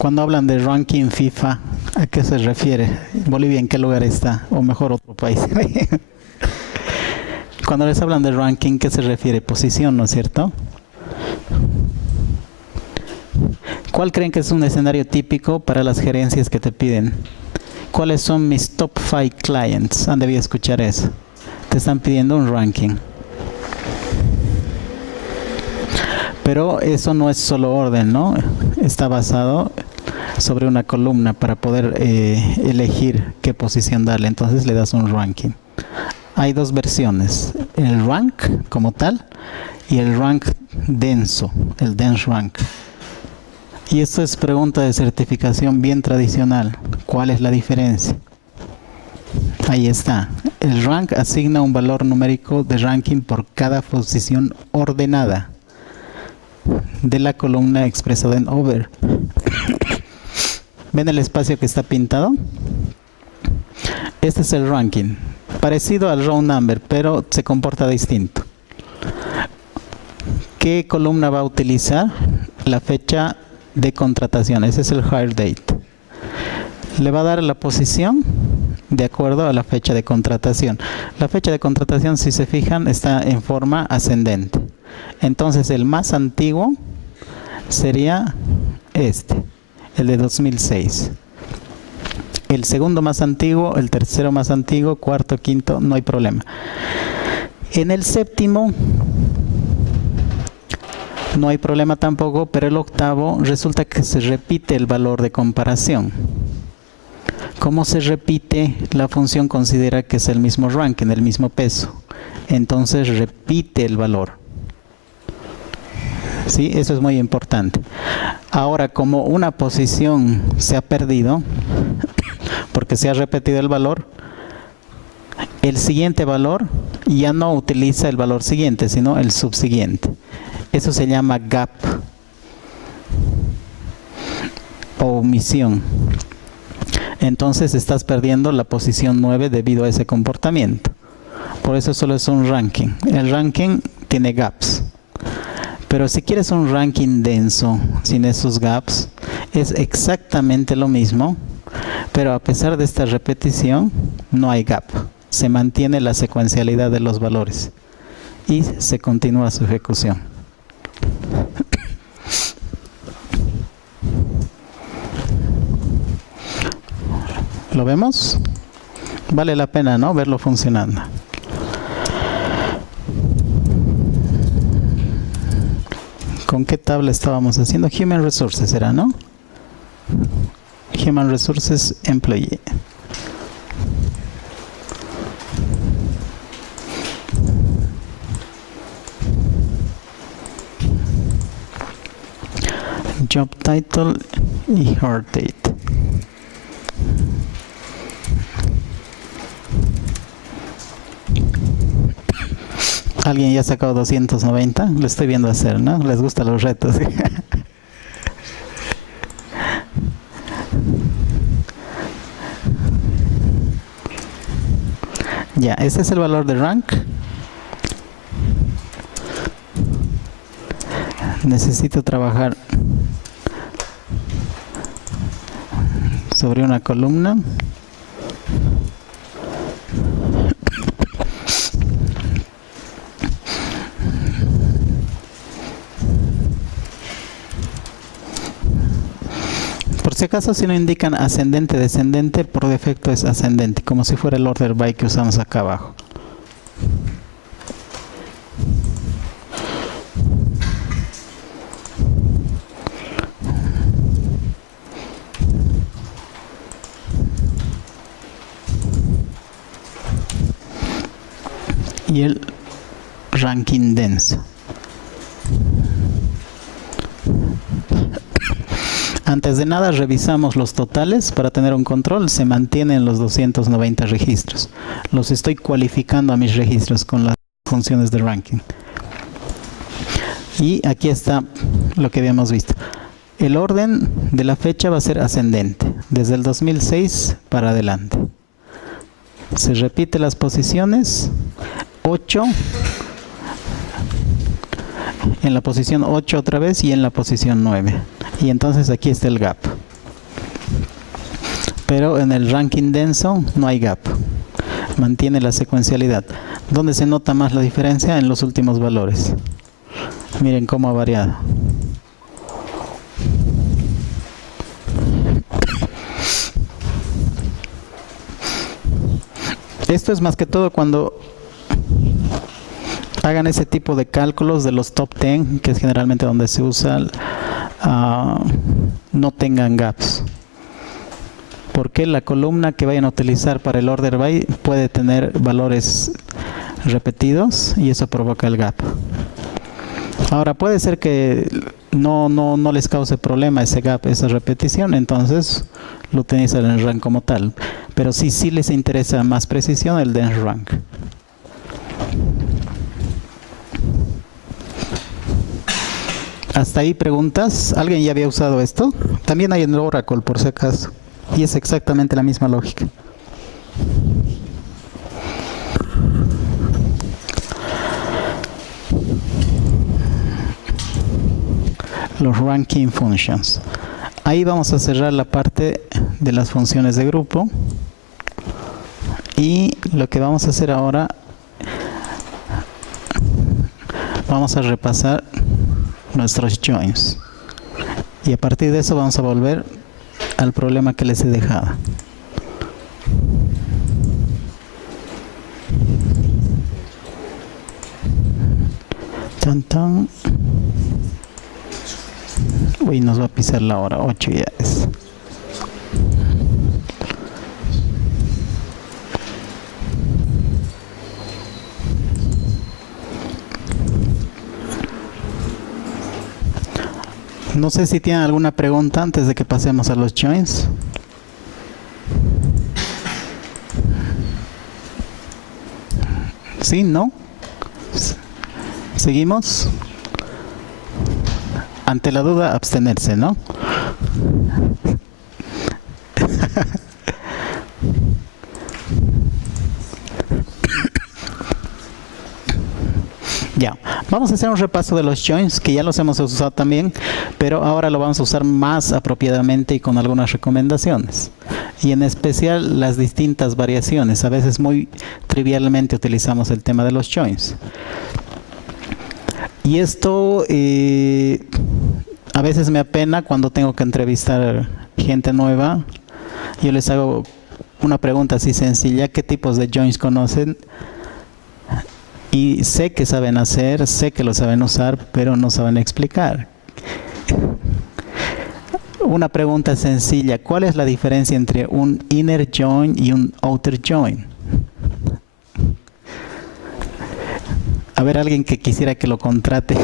Cuando hablan de ranking FIFA, ¿a qué se refiere? ¿Bolivia en qué lugar está? O mejor otro país. Cuando les hablan de ranking, ¿qué se refiere? Posición, ¿no es cierto? ¿Cuál creen que es un escenario típico para las gerencias que te piden? ¿Cuáles son mis top 5 clients? Han debido escuchar eso. Te están pidiendo un ranking. Pero eso no es solo orden, ¿no? Está basado sobre una columna para poder elegir qué posición darle. Entonces le das un ranking. Hay dos versiones, el rank como tal y el rank denso, el dense rank. Y esto es pregunta de certificación bien tradicional. ¿Cuál es la diferencia? Ahí está. El rank asigna un valor numérico de ranking por cada posición ordenada de la columna expresada en over. ¿Ven el espacio que está pintado? Este es el ranking. Parecido al row number, pero se comporta distinto. ¿Qué columna va a utilizar? La fecha de contratación. Ese es el hire date. Le va a dar la posición de acuerdo a la fecha de contratación. La fecha de contratación, si se fijan, está en forma ascendente. Entonces el más antiguo sería este, el de 2006. El segundo más antiguo, el tercero más antiguo, cuarto, quinto, no hay problema. En el séptimo no hay problema tampoco, pero el octavo resulta que se repite el valor de comparación. ¿Cómo se repite? La función considera que es el mismo ranking, el mismo peso. Entonces repite el valor. ¿Sí? Eso es muy importante. Ahora, como una posición se ha perdido, porque se ha repetido el valor, el siguiente valor ya no utiliza el valor siguiente, sino el subsiguiente. Eso se llama gap o omisión. Entonces estás perdiendo la posición 9 debido a ese comportamiento. Por eso solo es un ranking. El ranking tiene gaps. Pero si quieres un ranking denso, sin esos gaps, es exactamente lo mismo, pero a pesar de esta repetición, no hay gap. Se mantiene la secuencialidad de los valores y se continúa su ejecución. ¿Lo vemos? Vale la pena, ¿no? Verlo funcionando. ¿Con qué tabla estábamos haciendo? Human Resources era, ¿no? Human Resources Employee. Job title y hire date. ¿Alguien ya ha sacado 290? Lo estoy viendo hacer, ¿no? Les gustan los retos. Ya, ese es el valor de rank. Necesito trabajar sobre una columna. Por si acaso, si no indican ascendente, descendente, por defecto es ascendente, como si fuera el order by que usamos acá abajo. Y el ranking denso. Antes de nada revisamos los totales para tener un control. Se mantienen los 290 registros. Los estoy cualificando a mis registros con las funciones de ranking. Y aquí está lo que habíamos visto. El orden de la fecha va a ser ascendente, desde el 2006 para adelante. Se repite las posiciones. 8 en la posición 8 otra vez y en la posición 9. Y entonces aquí está el gap. pero en el ranking denso no hay gap, mantiene la secuencialidad. ¿Dónde se nota más la diferencia? En los últimos valores. Miren cómo ha variado. Esto es más que todo cuando hagan ese tipo de cálculos de los top 10, que es generalmente donde se usa, no tengan gaps. Porque la columna que vayan a utilizar para el order by puede tener valores repetidos y eso provoca el gap. Ahora puede ser que no les cause problema ese gap, esa repetición, entonces lo utilizan en el rank como tal. Pero sí les interesa más precisión el dense rank. ¿Hasta ahí preguntas? ¿Alguien ya había usado esto? También hay en Oracle, por si acaso. Y es exactamente la misma lógica. Los ranking functions. Ahí vamos a cerrar la parte de las funciones de grupo. Y lo que vamos a hacer ahora, vamos a repasar nuestros joins. Y a partir de eso vamos a volver al problema que les he dejado. Tan tan. Uy, nos va a pisar la hora, 8 ya es. No sé si tienen alguna pregunta antes de que pasemos a los joins. ¿Sí? ¿No? ¿Seguimos? Ante la duda, abstenerse, ¿no? Ya, vamos a hacer un repaso de los joins, que ya los hemos usado también, pero ahora lo vamos a usar más apropiadamente y con algunas recomendaciones. Y en especial las distintas variaciones. A veces muy trivialmente utilizamos el tema de los joins. Y esto a veces me apena cuando tengo que entrevistar gente nueva. Yo les hago una pregunta así sencilla: ¿qué tipos de joins conocen? Y sé que saben hacer, sé que lo saben usar, pero no saben explicar. Una pregunta sencilla: ¿cuál es la diferencia entre un inner join y un outer join? A ver, alguien que quisiera que lo contrate.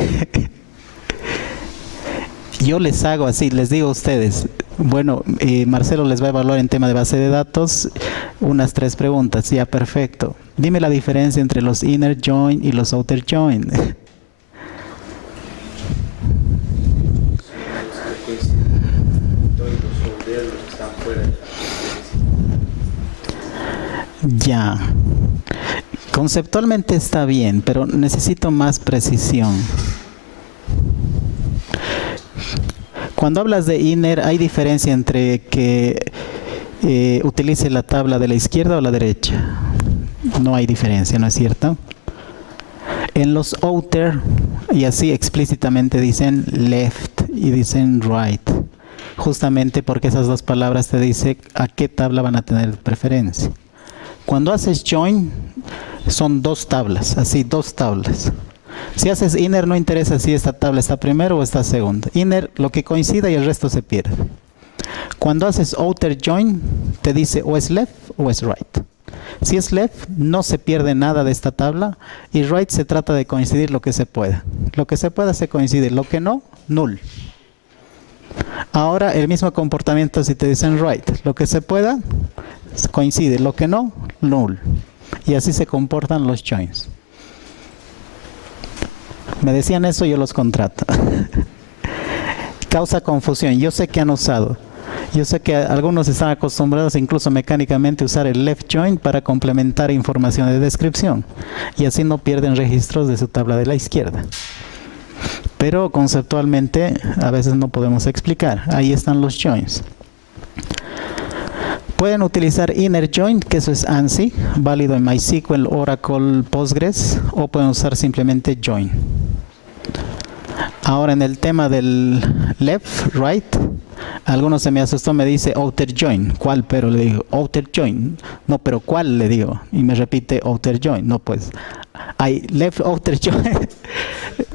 Yo les hago así, les digo a ustedes, bueno, Marcelo les va a evaluar en tema de base de datos unas 3 preguntas. Ya, perfecto. Dime la diferencia entre los inner join y los outer join. Ya. Conceptualmente está bien, pero necesito más precisión. Cuando hablas de inner, ¿hay diferencia entre que utilice la tabla de la izquierda o la derecha? No hay diferencia, ¿no es cierto? En los outer, y así explícitamente dicen left y dicen right, justamente porque esas dos palabras te dicen a qué tabla van a tener preferencia. Cuando haces join, son 2 tablas, así 2 tablas. Si haces inner, no interesa si esta tabla está primero o está segunda. Inner, lo que coincida y el resto se pierde. Cuando haces outer join, te dice o es left o es right. Si es left, no se pierde nada de esta tabla, y right se trata de coincidir lo que se pueda. Lo que se pueda se coincide, lo que no, null. Ahora el mismo comportamiento si te dicen right. Lo que se pueda coincide, lo que no, null. Y así se comportan los joins. Me decían eso, yo los contrato. Causa confusión. Yo sé que han usado. Yo sé que algunos están acostumbrados incluso mecánicamente a usar el left join para complementar información de descripción. Y así no pierden registros de su tabla de la izquierda. Pero conceptualmente a veces no podemos explicar. Ahí están los joins. Pueden utilizar inner join, que eso es ANSI, válido en MySQL, Oracle, Postgres, o pueden usar simplemente join. Ahora en el tema del left, right, algunos se me asustó, me dice outer join. ¿Cuál? Pero le digo, outer join. No, pero ¿cuál? Le digo. Y me repite outer join. No, pues hay left outer join,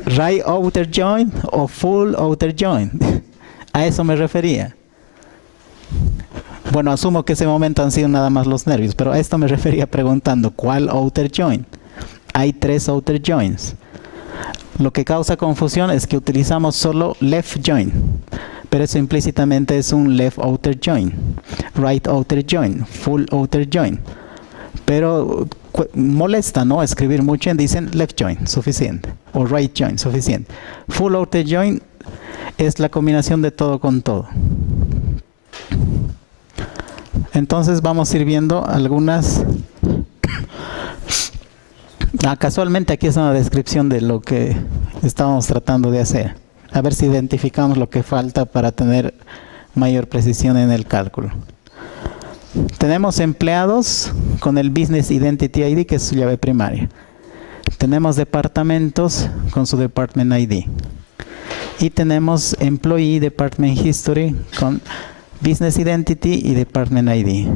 right outer join o full outer join. A eso me refería. Bueno, asumo que ese momento han sido nada más los nervios, pero a esto me refería preguntando, ¿cuál outer join? Hay 3 outer joins. Lo que causa confusión es que utilizamos solo left join, pero eso implícitamente es un left outer join, right outer join, full outer join. Pero molesta, ¿no? Escribir mucho y dicen left join, suficiente, o right join, suficiente. Full outer join es la combinación de todo con todo. Entonces vamos a ir viendo algunas. Casualmente aquí es una descripción de lo que estábamos tratando de hacer. A ver si identificamos lo que falta para tener mayor precisión en el cálculo. Tenemos empleados con el Business Identity ID, que es su llave primaria. Tenemos departamentos con su Department ID. Y tenemos Employee Department History con Business Identity y Department ID.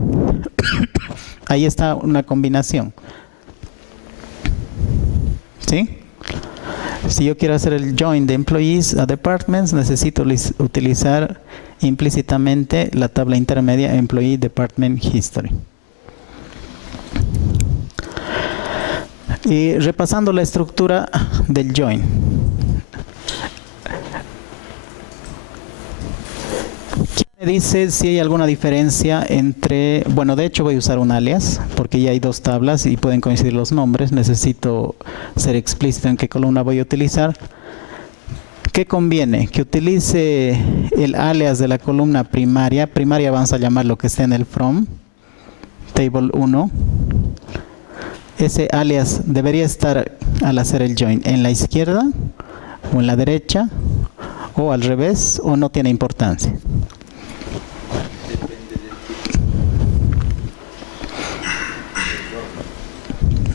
Ahí está una combinación. ¿Sí? Si yo quiero hacer el join de employees a departments, necesito utilizar implícitamente la tabla intermedia Employee Department History. Y repasando la estructura del join. ¿Quién me dice si hay alguna diferencia entre... Bueno, de hecho voy a usar un alias, porque ya hay 2 tablas y pueden coincidir los nombres. Necesito ser explícito en qué columna voy a utilizar. ¿Qué conviene? Que utilice el alias de la columna primaria. Primaria vamos a llamar lo que esté en el from, table 1. Ese alias debería estar al hacer el join en la izquierda o en la derecha o al revés, o no tiene importancia.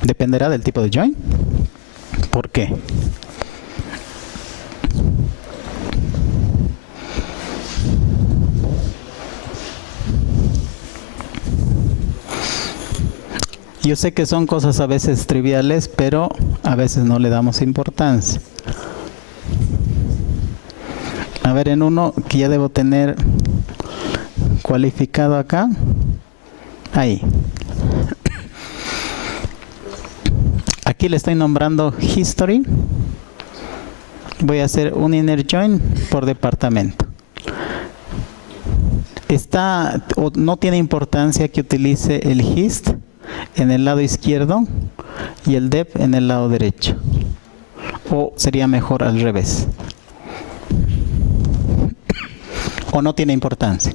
Dependerá del tipo de join. ¿Por qué? Yo sé que son cosas a veces triviales, pero a veces no le damos importancia. A ver, en uno que ya debo tener cualificado acá. Ahí. Aquí le estoy nombrando History. Voy a hacer un inner join por departamento. No tiene importancia que utilice el hist en el lado izquierdo y el dep en el lado derecho. O sería mejor al revés. ¿O no tiene importancia?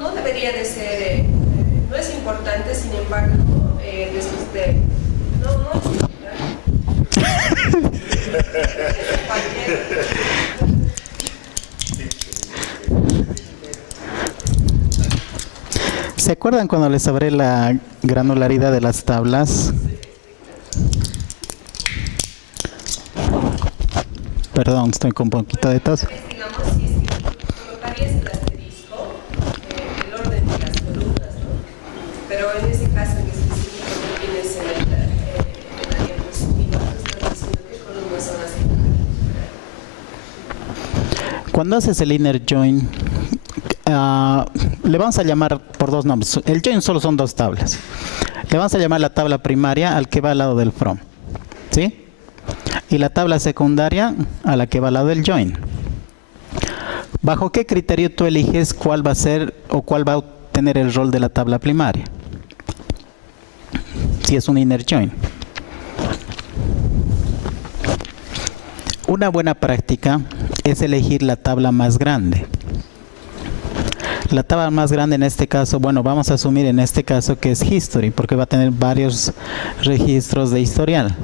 No debería de ser, no es importante, sin embargo, después de... No. ¿Se acuerdan cuando les hablé la granularidad de las tablas? Perdón, estoy con un poquito de tos. Digamos, si es que colocarías el asterisco, el orden de las columnas, ¿no? Pero en ese caso en específico no tienes el área positiva, estás diciendo qué columnas son las que... Cuando haces el inner join, le vamos a llamar por 2 nombres. El join solo son 2 tablas. Le vamos a llamar la tabla primaria al que va al lado del from, ¿sí? Y la tabla secundaria a la que va al lado del join. ¿Bajo qué criterio tú eliges cuál va a ser o cuál va a tener el rol de la tabla primaria? Si es un inner join. Una buena práctica es elegir la tabla más grande. La tabla más grande en este caso, bueno, vamos a asumir en este caso que es history, porque va a tener varios registros de historial.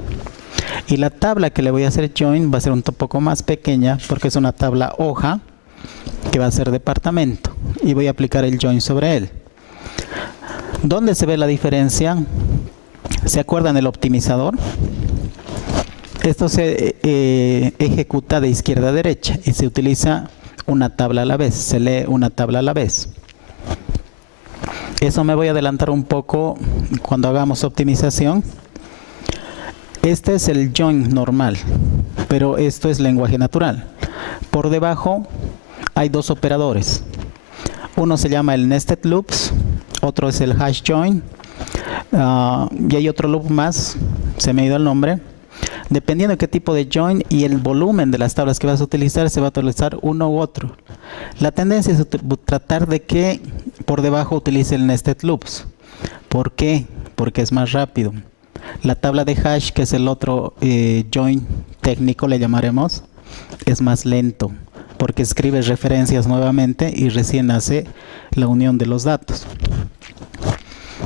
Y la tabla que le voy a hacer join va a ser un poco más pequeña, porque es una tabla hoja que va a ser departamento, y voy a aplicar el join sobre él. ¿Dónde se ve la diferencia? ¿Se acuerdan del optimizador? Esto se ejecuta de izquierda a derecha y se utiliza una tabla a la vez, se lee una tabla a la vez. Eso me voy a adelantar un poco cuando hagamos optimización. Este es el join normal, pero esto es lenguaje natural. Por debajo hay dos operadores. Uno se llama el nested loops, otro es el hash join, y hay otro loop más, se me ha ido el nombre. Dependiendo de qué tipo de join y el volumen de las tablas que vas a utilizar, se va a utilizar uno u otro. La tendencia es tratar de que por debajo utilice el nested loops. ¿Por qué? Porque es más rápido. La tabla de hash, que es el otro join técnico, le llamaremos, es más lento, porque escribe referencias nuevamente y recién hace la unión de los datos.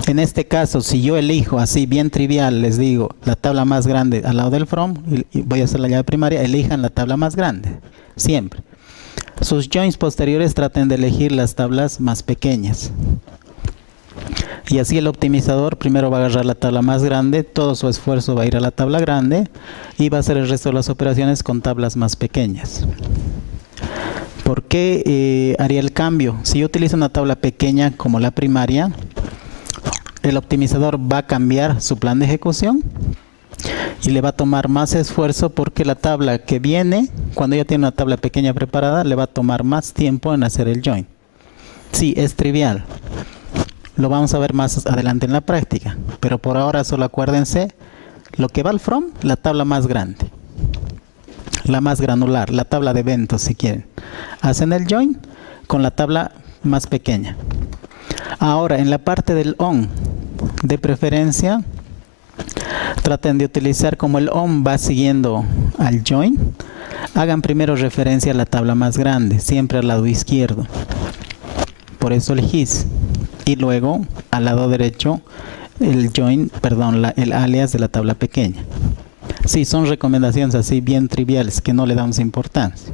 En este caso, si yo elijo así bien trivial, les digo la tabla más grande al lado del from y voy a hacer la llave primaria, elijan la tabla más grande, siempre. Sus joins posteriores traten de elegir las tablas más pequeñas. Y así el optimizador primero va a agarrar la tabla más grande, todo su esfuerzo va a ir a la tabla grande y va a hacer el resto de las operaciones con tablas más pequeñas. ¿Por qué haría el cambio? Si yo utilizo una tabla pequeña como la primaria, el optimizador va a cambiar su plan de ejecución y le va a tomar más esfuerzo, porque la tabla que viene, cuando ya tiene una tabla pequeña preparada, le va a tomar más tiempo en hacer el join. Sí, es trivial. Lo vamos a ver más adelante en la práctica, pero por ahora solo acuérdense lo que va al from, la tabla más grande, la más granular, la tabla de eventos si quieren. Hacen el join con la tabla más pequeña. Ahora en la parte del on, de preferencia, traten de utilizar, como el on va siguiendo al join, hagan primero referencia a la tabla más grande, siempre al lado izquierdo. Por eso el his. Y luego al lado derecho el join, perdón, el alias de la tabla pequeña. Sí, son recomendaciones así bien triviales que no le damos importancia.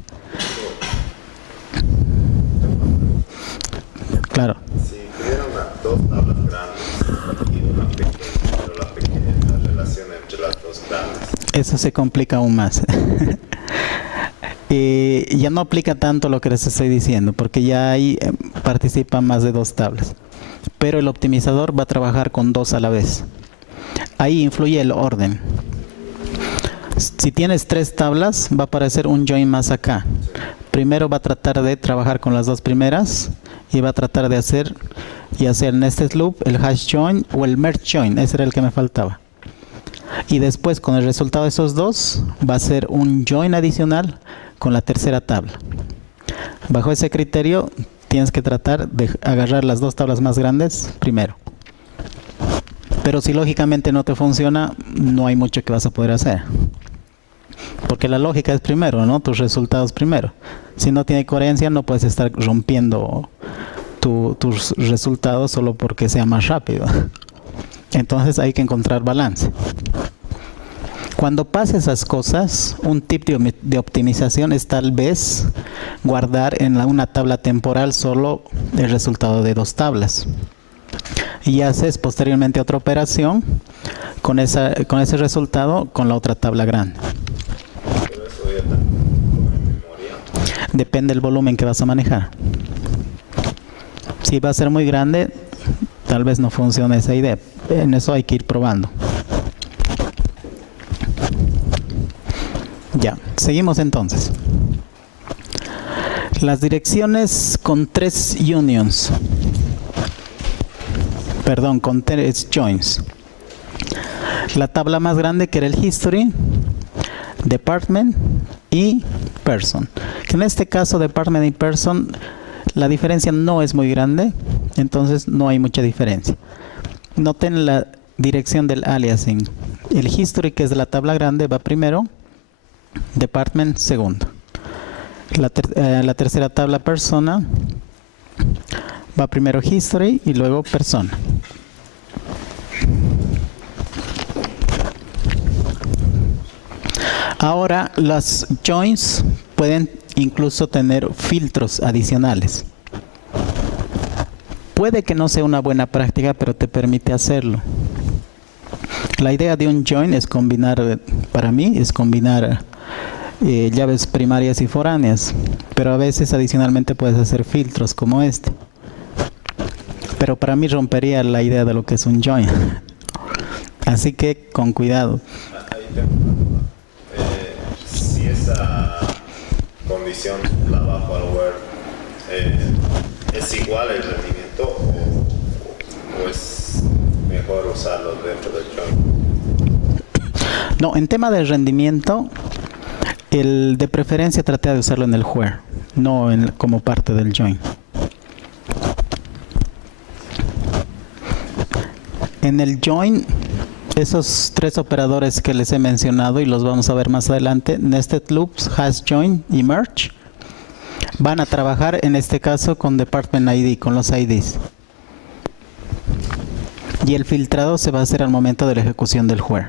Claro. Si tuvieran dos tablas grandes y una pequeña, pero la pequeña es la relación entre las dos grandes. Eso se complica aún más. Ya no aplica tanto lo que les estoy diciendo, porque ya ahí participan más de dos tablas. Pero el optimizador va a trabajar con dos a la vez. Ahí influye el orden. Si tienes tres tablas, va a aparecer un join más acá. Primero va a tratar de trabajar con las dos primeras y va a tratar de hacer ya sea el nested loop, el hash join o el merge join. Ese era el que me faltaba. Y después, con el resultado de esos dos, va a ser un join adicional con la tercera tabla. Bajo ese criterio, tienes que tratar de agarrar las dos tablas más grandes primero. Pero si lógicamente no te funciona, no hay mucho que vas a poder hacer. Porque la lógica es primero, ¿no? Tus resultados primero. Si no tiene coherencia, no puedes estar rompiendo tus resultados solo porque sea más rápido. Entonces hay que encontrar balance. Cuando pase esas cosas, un tip de optimización es tal vez guardar en una tabla temporal solo el resultado de dos tablas. Y haces posteriormente otra operación con ese resultado con la otra tabla grande. Pero eso ya está en memoria. Depende del volumen que vas a manejar. Si va a ser muy grande, tal vez no funcione esa idea. En eso hay que ir probando. Ya, seguimos entonces. Las direcciones con tres unions. Perdón, con tres joins. La tabla más grande, que era el history, department y person. Que en este caso department y person, la diferencia no es muy grande, entonces no hay mucha diferencia. Noten la dirección del aliasing. El history, que es de la tabla grande, va primero, department segundo. La tercera tabla persona Va primero history y luego persona. Ahora, las joins pueden incluso tener filtros adicionales. Puede que no sea una buena práctica, pero te permite hacerlo. La idea de un join es combinar, para mí, es combinar llaves primarias y foráneas, pero a veces adicionalmente puedes hacer filtros como este. Pero para mí rompería la idea de lo que es un join. Así que con cuidado. Ahí tengo una duda. Si esa condición la bajo al Word, ¿es igual el rendimiento o es mejor usarlo dentro del join? No, en tema de rendimiento, el de preferencia trata de usarlo en el where, no como parte del join. En el join, esos tres operadores que les he mencionado y los vamos a ver más adelante, nested loops, hash join y merge, van a trabajar en este caso con department ID, con los IDs. Y el filtrado se va a hacer al momento de la ejecución del where.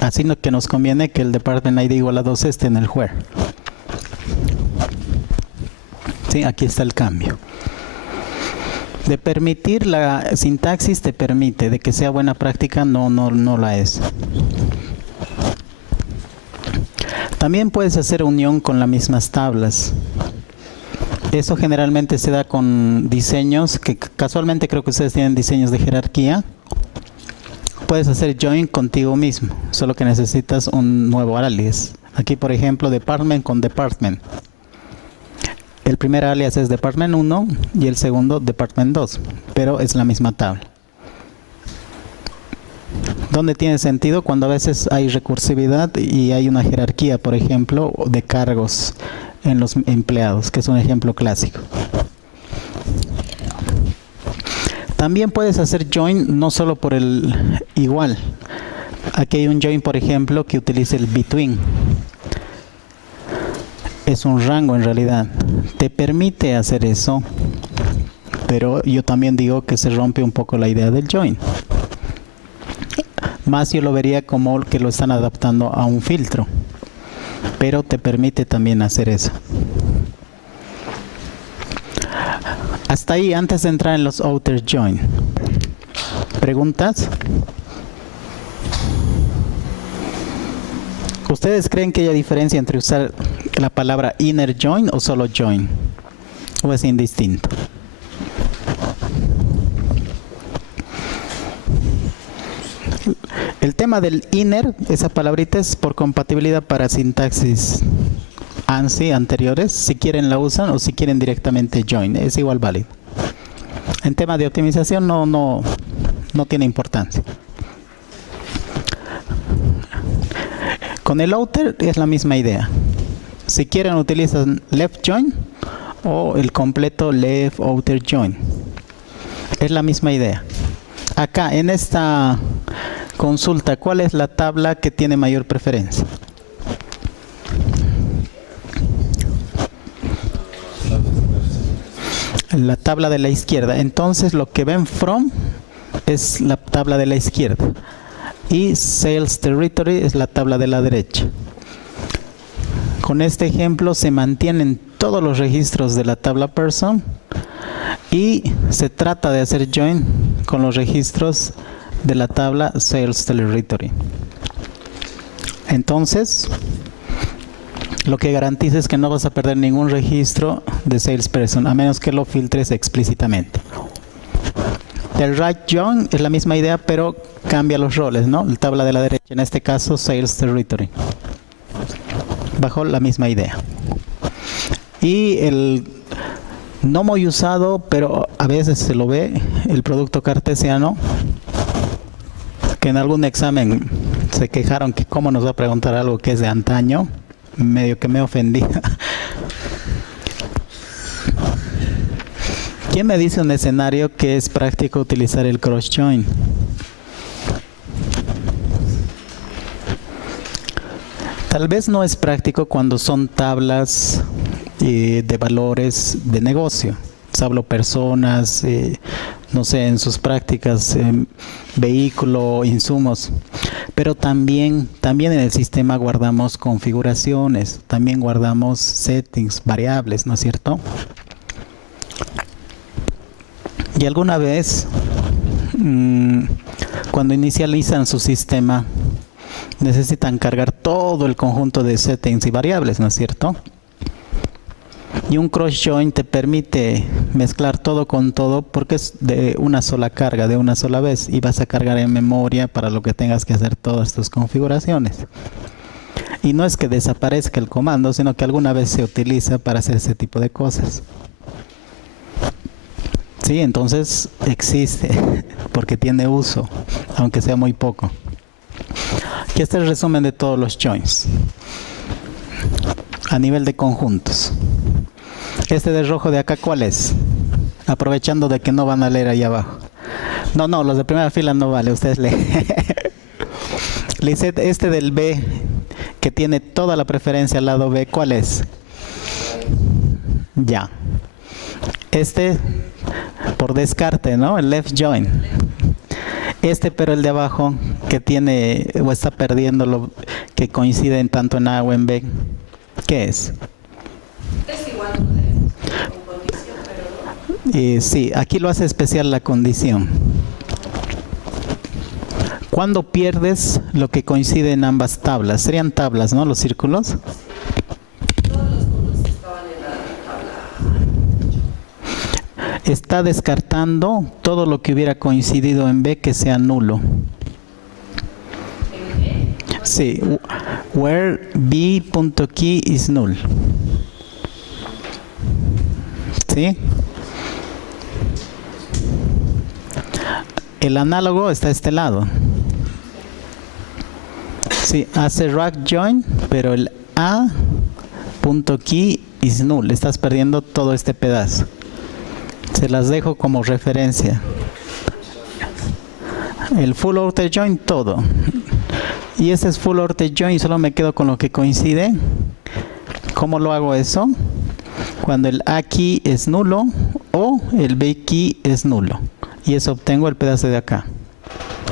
Así que nos conviene que el department ID igual a 2 esté en el where. Sí, aquí está el cambio. De permitir la sintaxis te permite, de que sea buena práctica no la es. También puedes hacer unión con las mismas tablas. Eso generalmente se da con diseños, que casualmente creo que ustedes tienen diseños de jerarquía. Puedes hacer join contigo mismo, solo que necesitas un nuevo alias. Aquí, por ejemplo, department con department. El primer alias es department 1 y el segundo department 2, pero es la misma tabla. ¿Dónde tiene sentido? Cuando a veces hay recursividad y hay una jerarquía, por ejemplo, de cargos en los empleados, que es un ejemplo clásico. También puedes hacer join no solo por el igual. Aquí hay un join, por ejemplo, que utiliza el between. Es un rango en realidad. Te permite hacer eso, pero yo también digo que se rompe un poco la idea del join. Más yo lo vería como que lo están adaptando a un filtro, pero te permite también hacer eso. Hasta ahí, antes de entrar en los outer join. ¿Preguntas? ¿Ustedes creen que hay diferencia entre usar la palabra inner join o solo join? ¿O es indistinto? El tema del inner, esa palabrita es por compatibilidad para sintaxis ANSI anteriores. Si quieren la usan o si quieren directamente join, es igual válido. En tema de optimización no tiene importancia. Con el outer es la misma idea. Si quieren utilizan left join o el completo left outer join. Es la misma idea. Acá en esta consulta, ¿cuál es la tabla que tiene mayor preferencia? La tabla de la izquierda. Entonces lo que ven from es la tabla de la izquierda y sales territory es la tabla de la derecha. Con este ejemplo se mantienen todos los registros de la tabla person y se trata de hacer join con los registros de la tabla sales territory. Entonces lo que garantiza es que no vas a perder ningún registro de salesperson, a menos que lo filtres explícitamente. El right join es la misma idea, pero cambia los roles, ¿no? La tabla de la derecha, en este caso, sales territory. Bajo la misma idea. Y el no muy usado, pero a veces se lo ve, el producto cartesiano, que en algún examen se quejaron que cómo nos va a preguntar algo que es de antaño. Medio que me ofendí. ¿Quién me dice un escenario que es práctico utilizar el cross join? Tal vez no es práctico cuando son tablas de valores de negocio. Hablo personas, no sé, en sus prácticas, vehículo, insumos. Pero también en el sistema guardamos configuraciones, también guardamos settings, variables, ¿no es cierto? Y alguna vez, cuando inicializan su sistema, necesitan cargar todo el conjunto de settings y variables, ¿no es cierto? Y un cross join te permite mezclar todo con todo porque es de una sola carga, de una sola vez, y vas a cargar en memoria para lo que tengas que hacer todas tus configuraciones. Y no es que desaparezca el comando, sino que alguna vez se utiliza para hacer ese tipo de cosas. Sí, entonces existe porque tiene uso, aunque sea muy poco. Aquí está el resumen de todos los joins a nivel de conjuntos. Este de rojo de acá, ¿cuál es? Aprovechando de que no van a leer ahí abajo. No, los de primera fila no vale, ustedes leen. Lisette, este del B, que tiene toda la preferencia al lado B, ¿cuál es? Ya. Este, por descarte, ¿no? El left join. Este, pero el de abajo, que tiene, o está perdiendo lo que coinciden tanto en A o en B, ¿qué es? Es igual con condición, pero no. Sí, aquí lo hace especial la condición. ¿Cuándo pierdes lo que coincide en ambas tablas? Serían tablas, ¿no? Los círculos. Todos los puntos estaban en la tabla. Está descartando todo lo que hubiera coincidido en B que sea nulo. ¿En B? Sí, where B.key is null. ¿Sí? El análogo está a este lado. Sí, hace rack join, pero el A.key is null. Estás perdiendo todo este pedazo. Se las dejo como referencia. El full outer join, todo. Y ese es full outer join, solo me quedo con lo que coincide. ¿Cómo lo hago eso? Cuando el A key es nulo o el B key es nulo. Y eso obtengo el pedazo de acá.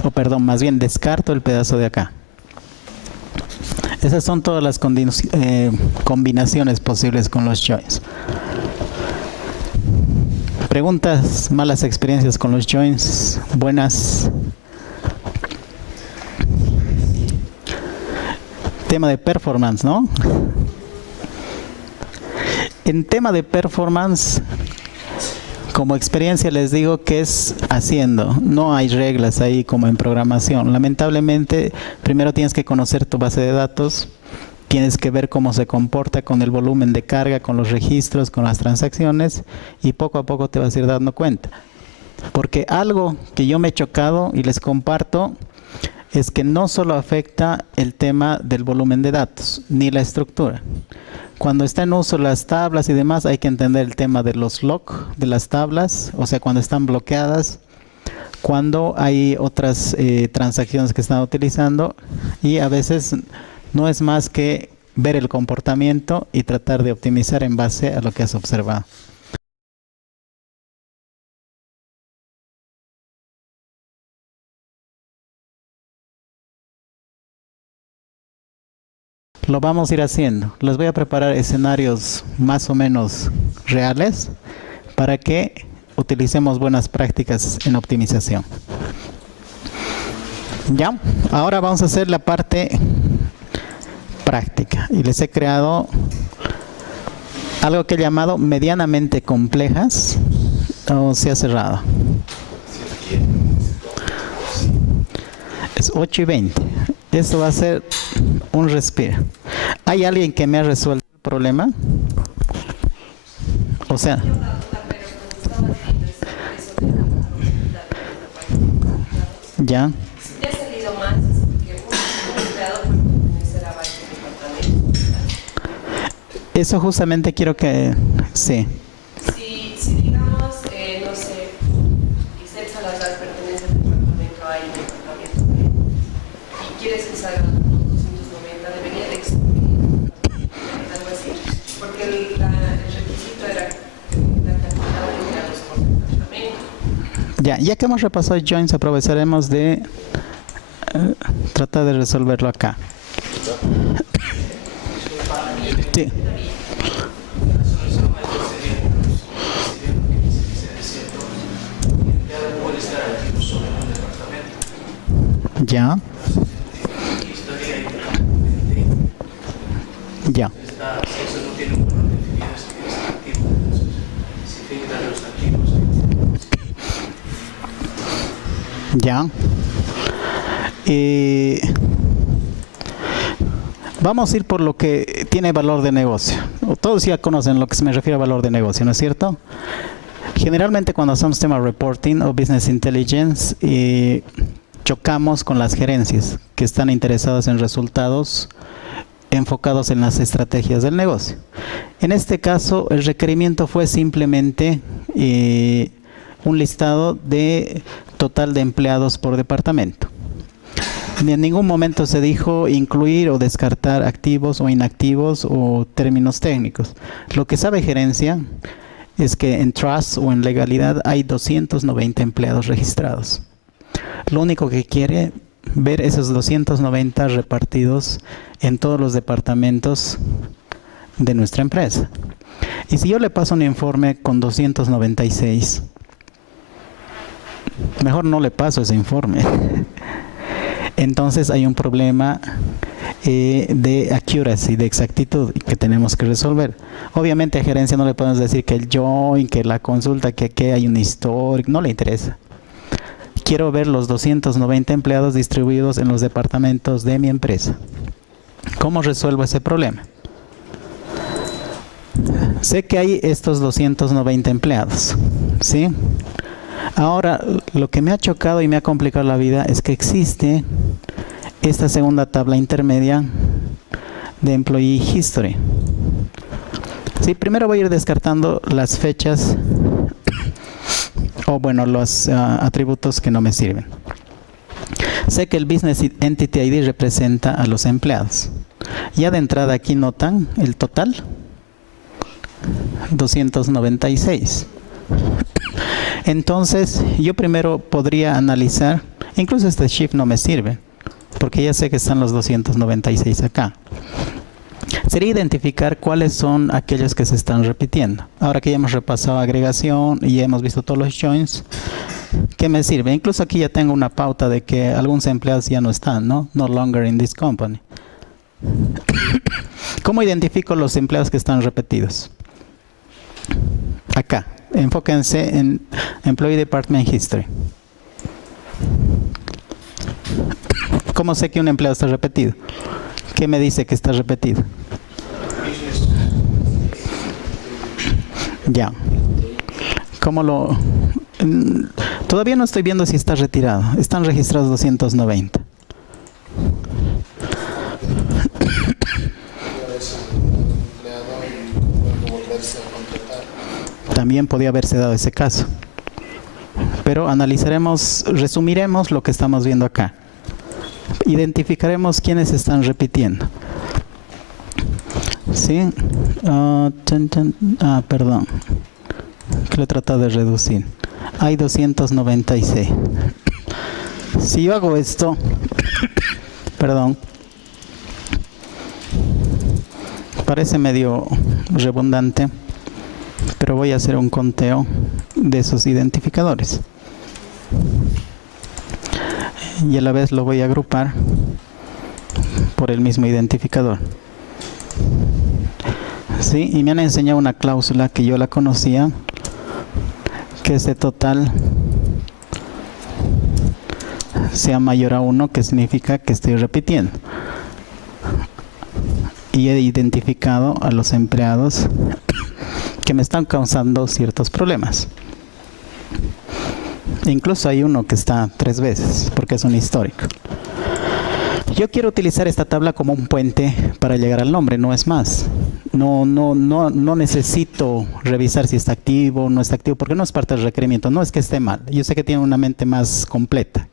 O perdón, más bien descarto el pedazo de acá. Esas son todas las combinaciones posibles con los joins. Preguntas, malas experiencias con los joins, buenas. Tema de performance, ¿no? En tema de performance, como experiencia les digo que es haciendo. No hay reglas ahí como en programación. Lamentablemente, primero tienes que conocer tu base de datos. Tienes que ver cómo se comporta con el volumen de carga, con los registros, con las transacciones, y poco a poco te vas a ir dando cuenta. Porque algo que yo me he chocado y les comparto es que no solo afecta el tema del volumen de datos, ni la estructura. Cuando está en uso las tablas y demás, hay que entender el tema de los lock de las tablas, o sea, cuando están bloqueadas, cuando hay otras transacciones que están utilizando, y a veces no es más que ver el comportamiento y tratar de optimizar en base a lo que has observado. Lo vamos a ir haciendo. Les voy a preparar escenarios más o menos reales para que utilicemos buenas prácticas en optimización. Ya, ahora vamos a hacer la parte práctica y les he creado algo que he llamado medianamente complejas o sea cerrado. Es 8:20. Esto va a ser un respiro. ¿Hay alguien que me ha resuelto el problema? O sea, ya. Ya ha salido más que un empleado puede pertenecer a varios departamentos. Eso justamente quiero que... Sí. Si digamos, no sé, Lisette Salazar pertenece al departamento A y al departamento B, y quieres que salgan los 290, debería de excluir algo así, porque Ya que hemos repasado joins, aprovecharemos de tratar de resolverlo acá. Sí. Ya. Ya. Ya. Vamos a ir por lo que tiene valor de negocio. Todos ya conocen lo que se me refiere a valor de negocio, ¿no es cierto? Generalmente cuando hacemos tema reporting o business intelligence, chocamos con las gerencias que están interesadas en resultados enfocados en las estrategias del negocio. En este caso, el requerimiento fue simplemente un listado de total de empleados por departamento. En ningún momento se dijo incluir o descartar activos o inactivos o términos técnicos. Lo que sabe gerencia es que en trust o en legalidad hay 290 empleados registrados. Lo único que quiere ver esos 290 repartidos en todos los departamentos de nuestra empresa. Y si yo le paso un informe con 296, mejor no le paso ese informe. Entonces hay un problema de accuracy, de exactitud que tenemos que resolver. Obviamente a gerencia no le podemos decir que el join, que la consulta, que aquí hay un histórico, no le interesa. Quiero ver los 290 empleados distribuidos en los departamentos de mi empresa. ¿Cómo resuelvo ese problema? Sé que hay estos 290 empleados, ¿sí? Ahora, lo que me ha chocado y me ha complicado la vida es que existe esta segunda tabla intermedia de Employee History. Sí, primero voy a ir descartando las fechas o bueno, los atributos que no me sirven. Sé que el Business Entity ID representa a los empleados. Ya de entrada aquí notan el total, 296. Entonces, yo primero podría analizar, incluso este shift no me sirve, porque ya sé que están los 296 acá. Sería identificar cuáles son aquellos que se están repitiendo. Ahora que ya hemos repasado agregación y ya hemos visto todos los joins, ¿qué me sirve? Incluso aquí ya tengo una pauta de que algunos empleados ya no están, ¿no? No longer in this company. ¿Cómo identifico los empleados que están repetidos? Acá. Enfóquense en Employee Department History. ¿Cómo sé que un empleado está repetido? ¿Qué me dice que está repetido? Ya. ¿Cómo lo...? Todavía no estoy viendo si está retirado. Están registrados 290. También podía haberse dado ese caso. Pero analizaremos, resumiremos lo que estamos viendo acá. Identificaremos quiénes están repitiendo. ¿Sí? Perdón. Que lo he tratado de reducir. Hay 296. Si yo hago esto, perdón, parece medio redundante, pero voy a hacer un conteo de esos identificadores. Y a la vez lo voy a agrupar por el mismo identificador. ¿Sí? Y me han enseñado una cláusula que yo la conocía, que ese total sea mayor a 1, que significa que estoy repitiendo. Y he identificado a los empleados que me están causando ciertos problemas. Incluso hay uno que está 3 veces, porque es un histórico. Yo quiero utilizar esta tabla como un puente para llegar al nombre, no es más. No necesito revisar si está activo o no está activo, porque no es parte del requerimiento. No es que esté mal. Yo sé que tienen una mente más completa.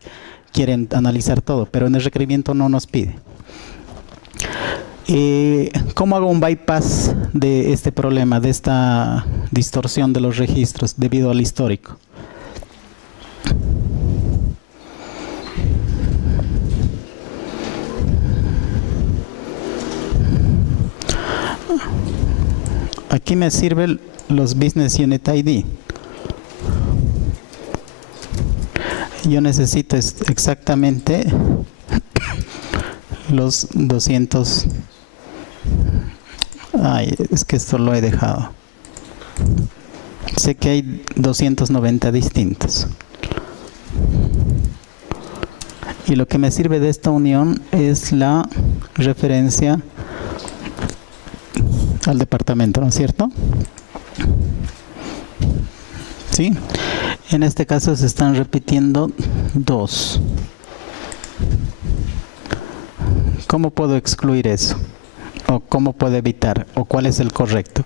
Quieren analizar todo, pero en el requerimiento no nos pide. ¿Cómo hago un bypass de este problema, de esta distorsión de los registros debido al histórico? Aquí me sirven los Business Unit ID. Yo necesito exactamente los 200. Ay, es que esto lo he dejado. Sé que hay 290 distintos. Y lo que me sirve de esta unión es la referencia al departamento, ¿no es cierto? ¿Sí? En este caso se están repitiendo 2. ¿Cómo puedo excluir eso? ¿O cómo puedo evitar? ¿O cuál es el correcto?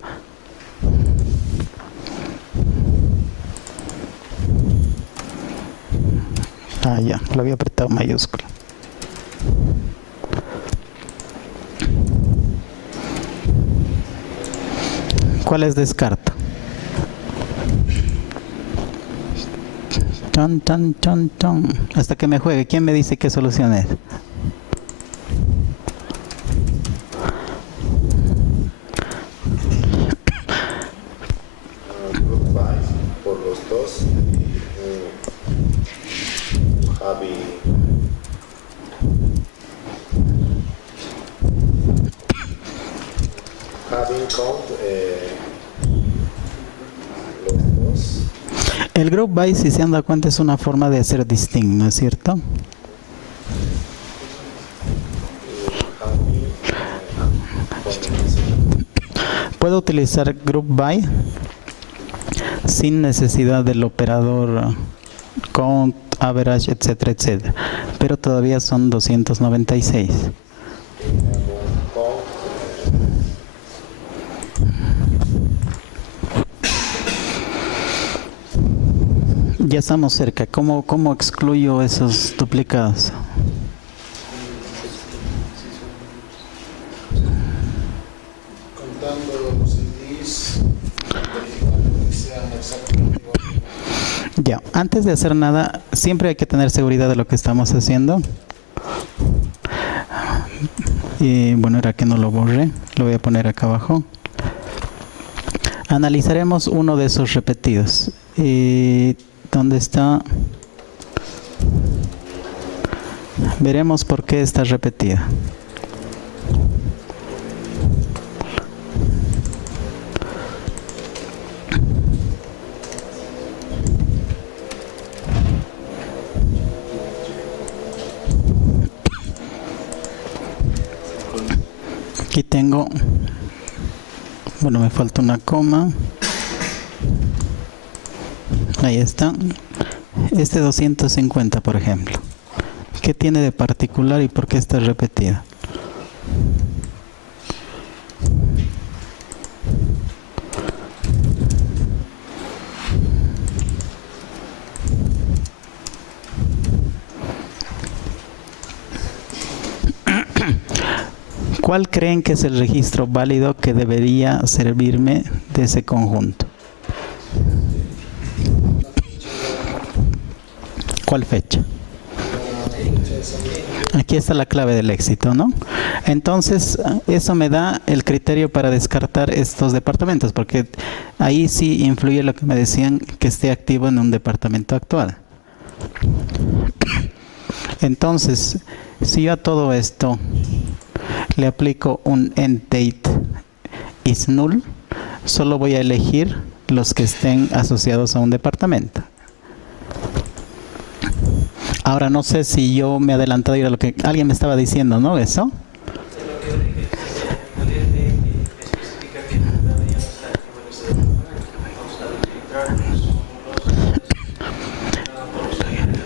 Ah, ya, lo había apretado mayúscula. ¿Cuáles descarto? Tan, tan, tan, tan. Hasta que me juegue. ¿Quién me dice qué solución es? Group by por los dos y Javi. Having count los dos. El group by, si se han dado cuenta, es una forma de hacer distinct, ¿no es cierto? Puedo utilizar group by sin necesidad del operador count, average, etcétera, etcétera. Pero todavía son 296. Ya estamos cerca. ¿Cómo excluyo esos duplicados? Contando los IDs, verificando que sean exactamente iguales. Ya, antes de hacer nada, siempre hay que tener seguridad de lo que estamos haciendo. Y bueno, era que no lo borré. Lo voy a poner acá abajo. Analizaremos uno de esos repetidos. ¿Dónde está? Veremos por qué está repetida. Aquí tengo, bueno, me falta una coma. Ahí está. Este 250, por ejemplo. ¿Qué tiene de particular y por qué está repetido? ¿Cuál creen que es el registro válido que debería servirme de ese conjunto? ¿Cuál fecha? Aquí está la clave del éxito, ¿no? Entonces, eso me da el criterio para descartar estos departamentos, porque ahí sí influye lo que me decían, que esté activo en un departamento actual. Entonces, si yo a todo esto le aplico un end-date is null, solo voy a elegir los que estén asociados a un departamento. Ahora no sé si yo me he adelantado a ir a lo que alguien me estaba diciendo, ¿no? ¿Eso?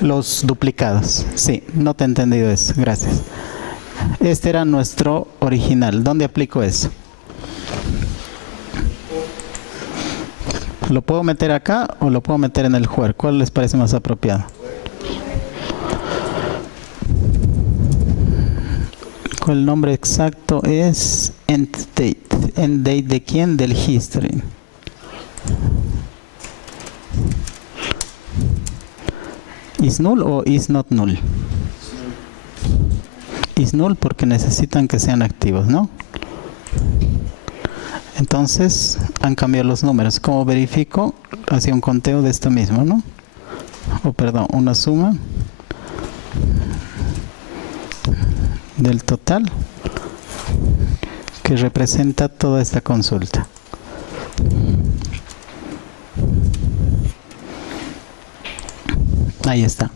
Los duplicados. Sí, no te he entendido eso. Gracias. Este era nuestro original. ¿Dónde aplico eso? ¿Lo puedo meter acá o lo puedo meter en el where? ¿Cuál les parece más apropiado? El nombre exacto es end date. ¿End date de quién? Del history. ¿Is null o is not null? Is null porque necesitan que sean activos, ¿no? Entonces han cambiado los números. ¿Cómo verifico? Hacía un conteo de esto mismo, ¿no? O perdón, una suma del total que representa toda esta consulta. Ahí está.